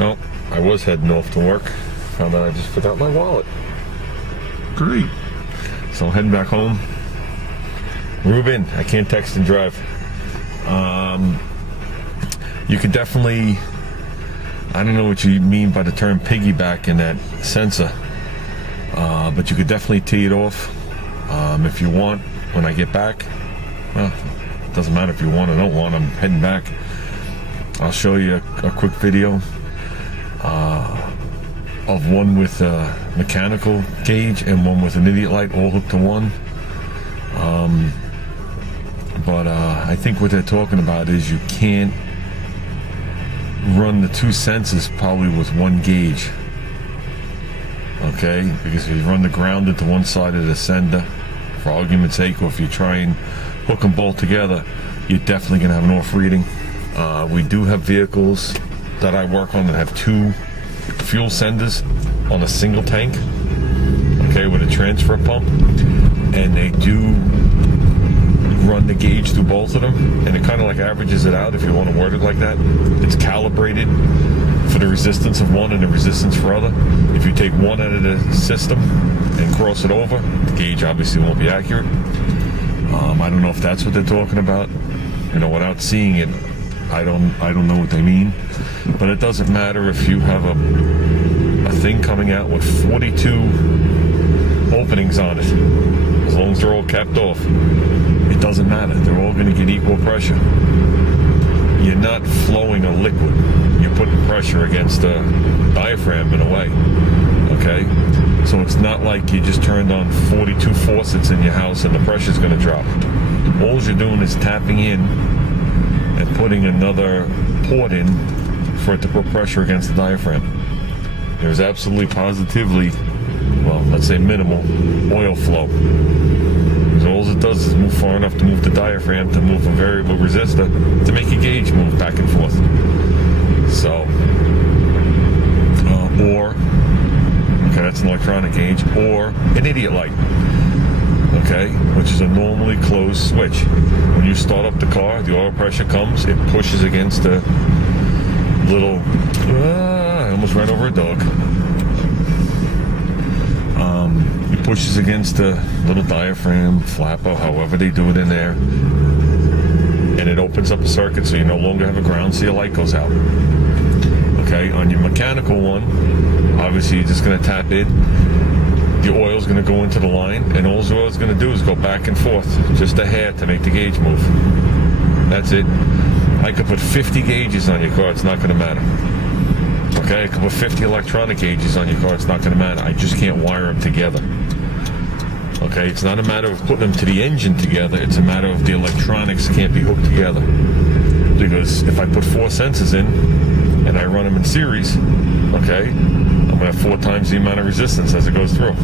Well, I was heading off to work. Found out I just forgot my wallet. Great. So I'm heading back home. Reuben, I can't text and drive. You could definitely, I don't know what you mean by the term piggyback in that sensor, but you could definitely tee it off if you want when I get back. Well, it doesn't matter if you want or don't want, I'm heading back. I'll show you a quick video of one with a mechanical gauge and one with an idiot light all hooked to one. But I think what they're talking about is you can't run the two sensors probably with one gauge. Okay, because if you run the ground into one side of the sender, for argument's sake, or if you try and hook them both together, you're definitely going to have an off reading. We do have vehicles that I work on that have two fuel senders on a single tank, okay, with a transfer pump, and they do run the gauge through both of them, and it kind of like averages it out, if you want to word it like that. It's calibrated for the resistance of one and the resistance for other. If you take one out of the system and cross it over, the gauge obviously won't be accurate. I don't know if that's what they're talking about. You know, without seeing it, I don't know what they mean. But it doesn't matter if you have a thing coming out with 42 openings on it. As long as they're all capped off, it doesn't matter. They're all going to get equal pressure. You're not flowing a liquid. You're putting pressure against the diaphragm in a way. Okay? So it's not like you just turned on 42 faucets in your house and the pressure's going to drop. All you're doing is tapping in and putting another port in for it to put pressure against the diaphragm. There's absolutely positively, well, let's say minimal oil flow. So all it does is move far enough to move the diaphragm to move a variable resistor to make your gauge move back and forth. So, or, okay, that's an electronic gauge, or an idiot light, okay, which is a normally closed switch. When you start up the car, the oil pressure comes, it pushes against the little, I almost ran over a dog. It pushes against the little diaphragm, flapper, however they do it in there, and it opens up a circuit so you no longer have a ground, so your light goes out. Okay, on your mechanical one, obviously you're just going to tap in, the oil's going to go into the line, and all the oil's going to do is go back and forth, just a hair to make the gauge move. That's it. I could put 50 gauges on your car, it's not going to matter. Okay, I could put 50 electronic gauges on your car, it's not going to matter. I just can't wire them together. Okay, it's not a matter of putting them to the engine together, it's a matter of the electronics can't be hooked together. Because if I put 4 sensors in, and I run them in series, okay, I'm going to have 4 times the amount of resistance as it goes through.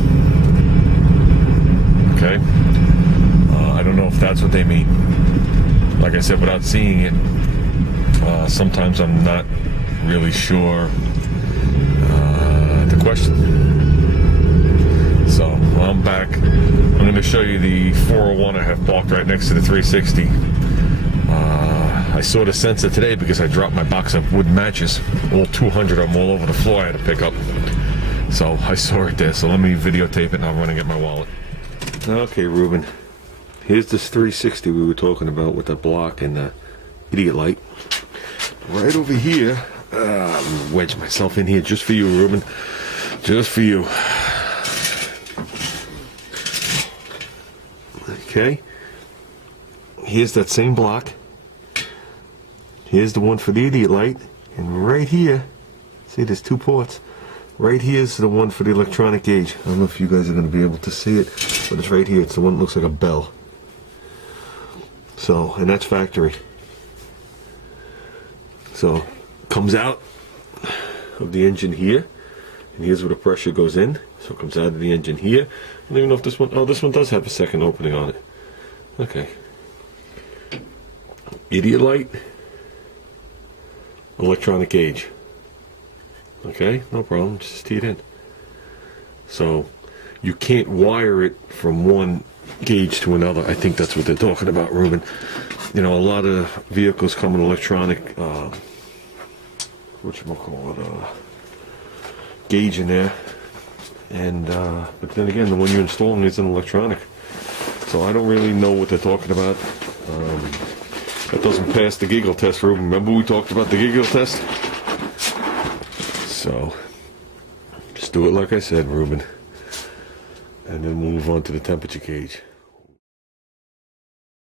Okay? I don't know if that's what they mean. Like I said, without seeing it, sometimes I'm not really sure the question. So, well, I'm back. I'm going to show you the 401 I have parked right next to the 360. I saw the sensor today because I dropped my box of wood matches. All 200 of them all over the floor I had to pick up. So I saw it there. So let me videotape it and I'll run and get my wallet. Okay, Reuben. Here's this 360 we were talking about with the block and the idiot light. Right over here. I'm going to wedge myself in here just for you, Reuben. Just for you. Okay. Here's that same block. Here's the one for the idiot light, and right here, see there's 2 ports. Right here is the one for the electronic gauge. I don't know if you guys are going to be able to see it, but it's right here. It's the one that looks like a bell. So, and that's factory. So, comes out of the engine here, and here's where the pressure goes in. So it comes out of the engine here. I don't even know if this one, oh, this one does have a second opening on it. Okay. Idiot light. Electronic gauge. Okay, no problem, just tee it in. So you can't wire it from one gauge to another. I think that's what they're talking about, Reuben. You know, a lot of vehicles come with electronic gauge in there. And but then again, the one you're installing is an electronic, so I don't really know what they're talking about. That doesn't pass the giggle test, Reuben. Remember we talked about the giggle test? So just do it like I said, Reuben, and then we'll move on to the temperature gauge.